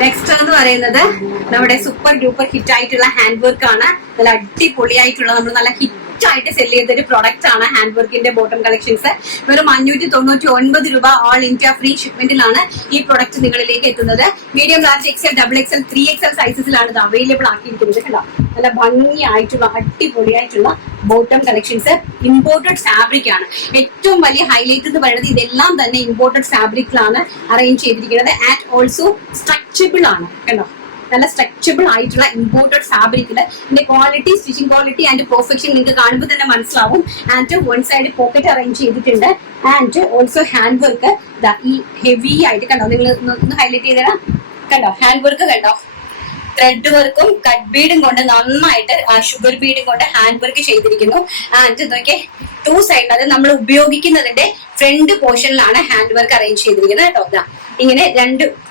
Next എന്ന് പറയുന്നത് നമ്മുടെ സൂപ്പർ ഡൂപ്പർ ഹിറ്റ് ആയിട്ടുള്ള ഹാൻഡ് വർക്ക് ആണ്. നല്ല അടിപൊളിയായിട്ടുള്ള നമ്മൾ നല്ല ഹിറ്റ് ആയിട്ട് സെല് ചെയ്ത ഒരു പ്രൊഡക്റ്റ് ആണ് ഹാൻഡ് വർക്കിന്റെ ബോട്ടം കളക്ഷൻസ്. വെറും 599 രൂപ ഓൾ ഇന്ത്യ ഫ്രീ ഷിപ്മെന്റിലാണ് ഈ പ്രൊഡക്റ്റ് നിങ്ങളിലേക്ക് എത്തുന്നത്. Medium, large, XL, double XL, 3XL സൈസസിലാണ് ഇത് അവൈലബിൾ ആക്കിയിരിക്കുന്നത്. കണ്ടോ, നല്ല ഭംഗിയായിട്ടുള്ള അടിപൊളിയായിട്ടുള്ള ബോട്ടം കളക്ഷൻസ്. ഇമ്പോർട്ടഡ് ഫാബ്രിക് ആണ്. ഏറ്റവും വലിയ ഹൈലൈറ്റ് എന്ന് പറയുന്നത് ഇതെല്ലാം തന്നെ ഇമ്പോർട്ടഡ് ഫാബ്രിക്കിലാണ് അറേഞ്ച് ചെയ്തിരിക്കുന്നത്. ആൻഡ് ഓൾസോ സ്ട്രെച്ചബിൾ ആണ്. കണ്ടോ, നല്ല സ്ട്രെച്ചബിൾ ആയിട്ടുള്ള ഇമ്പോർട്ടഡ് ഫാബ്രിക്കില് ഇതിന്റെ quality, stitching quality and perfection നിങ്ങൾക്ക് കാണുമ്പോൾ തന്നെ മനസ്സിലാവും. And one side pocket arrange ചെയ്തിട്ടുണ്ട്. ആൻഡ് ഓൾസോ ഹാൻഡ് വർക്ക് ഈ ഹെവി ആയിട്ട് കണ്ടോ, നിങ്ങൾ ഒന്ന് ഹൈലൈറ്റ് ചെയ്തേരാ. കണ്ടോ ഹാൻഡ് വർക്ക് കണ്ടോ, ത്രെഡ് വർക്കും കട്ട് ബീഡും കൊണ്ട് നന്നായിട്ട് ഷുഗർ ബീഡും കൊണ്ട് ഹാൻഡ് വർക്ക് ചെയ്തിരിക്കുന്നു. ആൻഡ് ഇതൊക്കെ ടു സൈഡ്, അത് നമ്മൾ ഉപയോഗിക്കുന്നതിന്റെ ഫ്രണ്ട് പോർഷനിലാണ് ഹാൻഡ് വർക്ക് അറേഞ്ച് ചെയ്തിരിക്കുന്നത് കേട്ടോ. ഇങ്ങനെ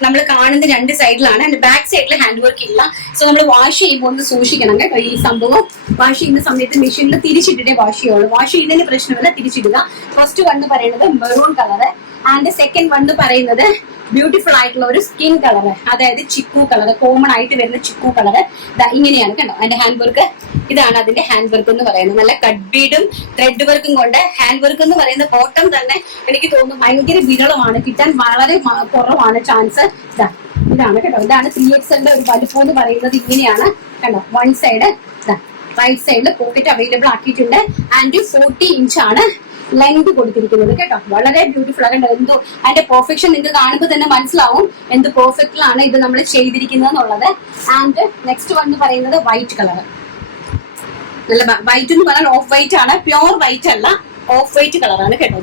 നമ്മൾ കാണുന്ന രണ്ട് സൈഡിലാണ്. അതിന്റെ ബാക്ക് സൈഡിൽ ഹാൻഡ് വർക്ക് ഇല്ല. സോ നമ്മൾ വാഷ് ചെയ്യുമ്പോൾ ഒന്ന് സൂക്ഷിക്കണം കേട്ടോ. ഈ സംഭവം വാഷ് ചെയ്യുന്ന സമയത്ത് മെഷീനിൽ തിരിച്ചിട്ടിട്ടേ വാഷ് ചെയ്യുള്ളൂ. വാഷ് ചെയ്യുന്നതിന് പ്രശ്നമില്ല, തിരിച്ചിടുക. ഫസ്റ്റ് വൺ പറയുന്നത് maroon colour. And second one പറയുന്നത് ബ്യൂട്ടിഫുൾ ആയിട്ടുള്ള ഒരു സ്കിൻ കളർ, അതായത് ചിക്കു കളർ, കോമൺ ആയിട്ട് വരുന്ന ചിക്കു കളർ. ഇങ്ങനെയാണ് കണ്ടോ അതിന്റെ ഹാൻഡ് വർക്ക്. ഇതാണ് അതിന്റെ ഹാൻഡ് വർക്ക് എന്ന് പറയുന്നത്. നല്ല കട്ട് ബീഡും ത്രെഡ് വർക്കും കൊണ്ട് ഹാൻഡ് വർക്ക് എന്ന് പറയുന്ന ബോട്ടം തന്നെ എനിക്ക് തോന്നുന്നു ഭയങ്കര വിരളമാണ്, കിട്ടാൻ വളരെ കുറവാണ് ചാൻസ്. ഇതാണ് കേട്ടോ, ഇതാണ് 3XL ഒരു വലുപ്പം എന്ന് പറയുന്നത്. ഇങ്ങനെയാണ് കണ്ടോ, വൺ സൈഡ് റൈറ്റ് സൈഡിൽ പോക്കറ്റ് അവൈലബിൾ ആക്കിയിട്ടുണ്ട്. ആൻഡ് 40 ഇഞ്ചാണ് ലെങ്ത് കൊടുത്തിരിക്കുന്നത് കേട്ടോ. വളരെ ബ്യൂട്ടിഫുൾ ആണ്. എന്തോ അതിന്റെ പെർഫെക്ഷൻ നിങ്ങൾക്ക് കാണുമ്പോൾ തന്നെ മനസ്സിലാവും എന്ത് പെർഫെക്റ്റിലാണ് ഇത് നമ്മൾ ചെയ്തിരിക്കുന്നത് എന്നുള്ളത്. ആൻഡ് നെക്സ്റ്റ് വൺ പറയുന്നത് വൈറ്റ് കളർ. നല്ല വൈറ്റ് എന്ന് പറഞ്ഞാൽ ഓഫ് വൈറ്റ് ആണ്, പ്യോർ വൈറ്റ് അല്ല, ഓഫ് വൈറ്റ് കളറാണ് കേട്ടോ.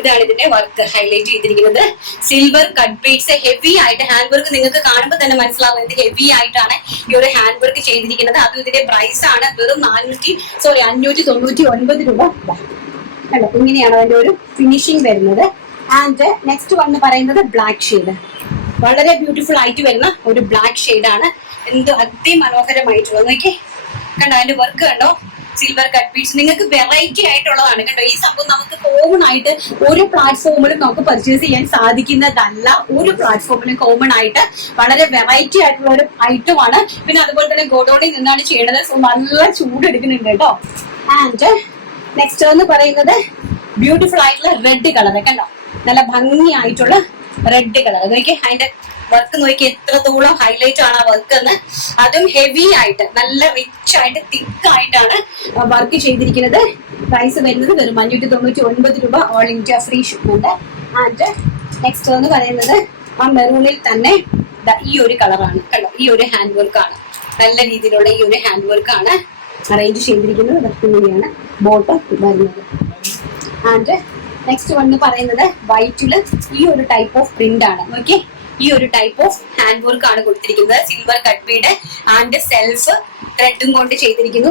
ഇതാണ് ഇതിന്റെ വർക്ക് ഹൈലൈറ്റ് ചെയ്തിരിക്കുന്നത്. സിൽവർ കട്ട് ബീഡ്സ്, ഹെവി ആയിട്ട് ഹാൻഡ് വർക്ക് നിങ്ങൾക്ക് കാണുമ്പോൾ തന്നെ മനസ്സിലാവും എന്ത് ഹെവി ആയിട്ടാണ് ഈ ഒരു ഹാൻഡ് വർക്ക് ചെയ്തിരിക്കുന്നത്. അതും ഇതിന്റെ പ്രൈസ് ആണ് വെറും 599 രൂപ. കണ്ടോ, ഇങ്ങനെയാണ് അതിന്റെ ഒരു ഫിനിഷിംഗ് വരുന്നത്. ആൻഡ് നെക്സ്റ്റ് വന്ന് പറയുന്നത് ബ്ലാക്ക് ഷെയ്ഡ്. വളരെ ബ്യൂട്ടിഫുൾ ആയിട്ട് വരുന്ന ഒരു ബ്ലാക്ക് ഷെയ്ഡാണ്. എന്തോ അതിമനോഹരമായിട്ടുള്ളത് നോക്കി കണ്ടോ. അതിന്റെ വർക്ക് കണ്ടോ, സിൽവർ കട്ട് ബീഡ്സ്. നിങ്ങൾക്ക് വെറൈറ്റി ആയിട്ടുള്ളതാണ് കേട്ടോ. ഈ സംഭവം നമുക്ക് കോമൺ ആയിട്ട് ഒരു പ്ലാറ്റ്ഫോമിലും നമുക്ക് പർച്ചേസ് ചെയ്യാൻ സാധിക്കുന്നതല്ല. ഒരു പ്ലാറ്റ്ഫോമിലും കോമൺ ആയിട്ട് വളരെ വെറൈറ്റി ആയിട്ടുള്ള ഒരു ഐറ്റം ആണ്. പിന്നെ അതുപോലെ തന്നെ ഗോഡൌണിൽ നിന്നാണ് ചെയ്യുന്നത്. സോ നല്ല ചൂടെടുക്കുന്നുണ്ട് കേട്ടോ. ആൻഡ് നെക്സ്റ്റ് എന്ന് പറയുന്നത് ബ്യൂട്ടിഫുൾ ആയിട്ടുള്ള റെഡ് കളർ. കണ്ടോ, നല്ല ഭംഗിയായിട്ടുള്ള റെഡ് കളർ. നോക്കി അതിന്റെ വർക്ക് നോക്കി എത്രത്തോളം ഹൈലൈറ്റ് ആണ് ആ വർക്ക് എന്ന്. അതും ഹെവി ആയിട്ട് നല്ല റിച്ച് ആയിട്ട് തിക്ക് ആയിട്ടാണ് വർക്ക് ചെയ്തിരിക്കുന്നത്. പ്രൈസ് വരുന്നത് വെറും 599 രൂപ all India free shipment. And next എന്ന് പറയുന്നത് ആ മെറൂണിൽ തന്നെ ഈ ഒരു കളറാണ്. കണ്ടോ, ഈ ഒരു ഹാൻഡ് വർക്കാണ്, നല്ല രീതിയിലുള്ള ഈ ഒരു ഹാൻഡ് വർക്കാണ് അറേഞ്ച് ചെയ്തിരിക്കുന്നത്. ഇങ്ങനെയാണ് ബോട്ടം വരുന്നത്. ആൻഡ് നെക്സ്റ്റ് വൺ പറയുന്നത് വൈറ്റില് ഈ ഒരു ടൈപ്പ് ഓഫ് പ്രിന്റ് ആണ്. ഓക്കെ, ഈ ഒരു ടൈപ്പ് ഓഫ് ഹാൻഡ് വർക്ക് ആണ് കൊടുത്തിരിക്കുന്നത്. Silver cut bead and self ത്രെഡും കൊണ്ട് ചെയ്തിരിക്കുന്നു.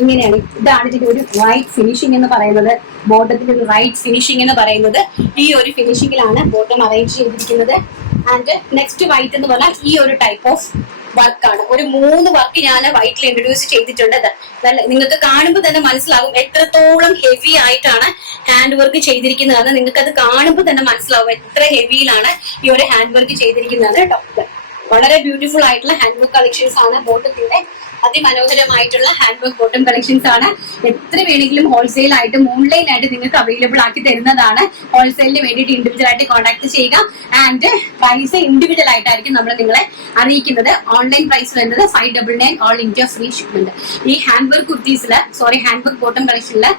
ഇങ്ങനെയാണ്. ഇതാണ് ഇതിന്റെ ഒരു റൈറ്റ് ഫിനിഷിംഗ് എന്ന് പറയുന്നത്. ബോട്ടത്തിന്റെ ഒരു റൈറ്റ് ഫിനിഷിംഗ് എന്ന് പറയുന്നത് ഈ ഒരു ഫിനിഷിംഗിലാണ് ബോട്ടം അറേഞ്ച് ചെയ്തിരിക്കുന്നത്. ആൻഡ് നെക്സ്റ്റ് വൈറ്റ് എന്ന് പറഞ്ഞാൽ ഈ ഒരു ടൈപ്പ് ഓഫ് വർക്കാണ്. ഒരു 3 വർക്ക് ഞാൻ വൈറ്റിൽ ഇൻട്രൊഡ്യൂസ് ചെയ്തിട്ടുണ്ട്. നിങ്ങൾക്ക് കാണുമ്പോൾ തന്നെ മനസ്സിലാവും എത്രത്തോളം ഹെവി ആയിട്ടാണ് ഹാൻഡ് വർക്ക് ചെയ്തിരിക്കുന്നതെന്ന്. നിങ്ങൾക്ക് അത് കാണുമ്പോൾ തന്നെ മനസ്സിലാവും എത്ര ഹെവിയിലാണ് ഈ ഒരു ഹാൻഡ് വർക്ക് ചെയ്തിരിക്കുന്നത് കേട്ടോ. വളരെ ബ്യൂട്ടിഫുൾ ആയിട്ടുള്ള ഹാൻഡ് വർക്ക് കളക്ഷൻസ് ആണ് ബോട്ടത്തിന്റെ. അതിമനോഹരമായിട്ടുള്ള ഹാൻഡ് വർക്ക് ബോട്ടം കളക്ഷൻസ് ആണ്. എത്ര വേണമെങ്കിലും ഹോൾസെയിൽ ആയിട്ടും ഓൺലൈൻ ആയിട്ട് നിങ്ങൾക്ക് അവൈലബിൾ ആക്കി തരുന്നതാണ്. ഹോൾസെയിലിന് വേണ്ടിയിട്ട് ഇൻഡിവിജ്വൽ ആയിട്ട് കോൺടാക്ട് ചെയ്യുക. ആൻഡ് പ്രൈസ് ഇൻഡിവിജ്വൽ ആയിട്ടായിരിക്കും നമ്മൾ നിങ്ങളെ അറിയിക്കുന്നത്. ഓൺലൈൻ പ്രൈസ് വരുന്നത് 599 ഓൾ ഇന്ത്യ ഫ്രീ ഷിപ്മെന്റ്. ഈ ഹാൻഡ് വർക്ക് കുർത്തീസില് ഹാൻഡ് വർക്ക് ബോട്ടം കളക്ഷനില്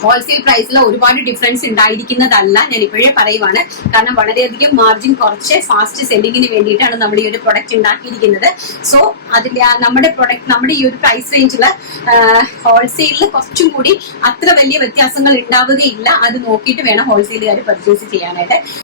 ഹോൾസെയിൽ പ്രൈസിൽ ഒരുപാട് ഡിഫറൻസ് ഉണ്ടായിരിക്കുന്നതല്ല. ഞാൻ ഇപ്പോഴേ പറയുവാണ്. കാരണം വളരെയധികം മാർജിൻ കുറച്ച് ഫാസ്റ്റ് സെല്ലിങ്ങിന് വേണ്ടിയിട്ടാണ് നമ്മൾ ഈ ഒരു പ്രൊഡക്റ്റ് ഉണ്ടാക്കിയിരിക്കുന്നത്. സോ അതിൽ നമ്മുടെ ഈ ഒരു പ്രൈസ് റേഞ്ചില് ഹോൾസെയിലിൽ കുറച്ചും കൂടി അത്ര വലിയ വ്യത്യാസങ്ങൾ ഉണ്ടാവുകയില്ല. അത് നോക്കിയിട്ട് വേണം ഹോൾസെയിലുകാർ പർച്ചേസ് ചെയ്യാനായിട്ട്.